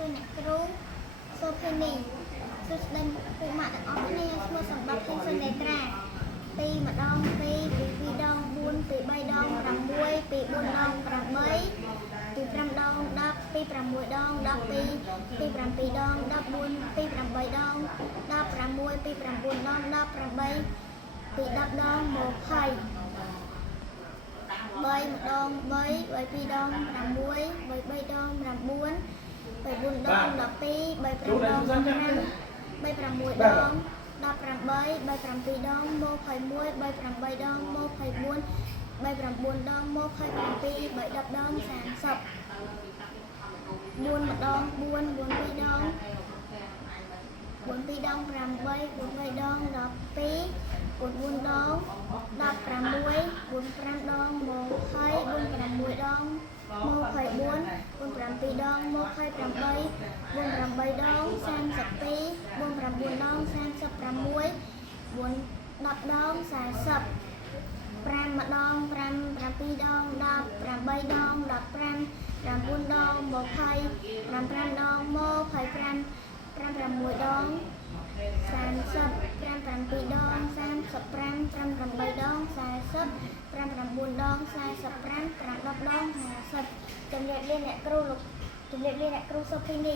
សួរអ្នកគ្រូសូភីនីសួស្តីពុកម៉ាក់ទាំងអស់គ្នាឈ្មោះសម្បត្តិខេងសុនេត្រាពីម្ដងពី2ដង4ពី3ដង6ពី4ដង8ពី5ដង10ពី6ដង12ពី7ដង14ពី8ដង16ពី9ដង18ពី10ដង20 3ម្ដង20 3ម្ដង3 2ដង6 3ដង9 4ដង12 3 5ដង5 6ដង18 3 9ដង21 ដង22ដង23ដង24 3 9ដង27 3 10ដង30 4ម្ដង4 4 2ដង4 2ដង8 4 3ដង12 4 4ដង16 4 5ដង20 4 6ដង24 4 7ដង28 4 9ដង32 4 32ដង38 4 8ដង32 4 9ដង36 4 10ដង40 5ម្ដង5 7ដង10 8ដង15 9ដង20 5 5ដង25 5 6ដង30 5 7ដង35 5 7ដង35 5 8ដង40 5 9ដង45 5 10ដង50ជំរាបលាអ្នកគ្រូលោកជំរាបលាអ្នកគ្រូសុភីនី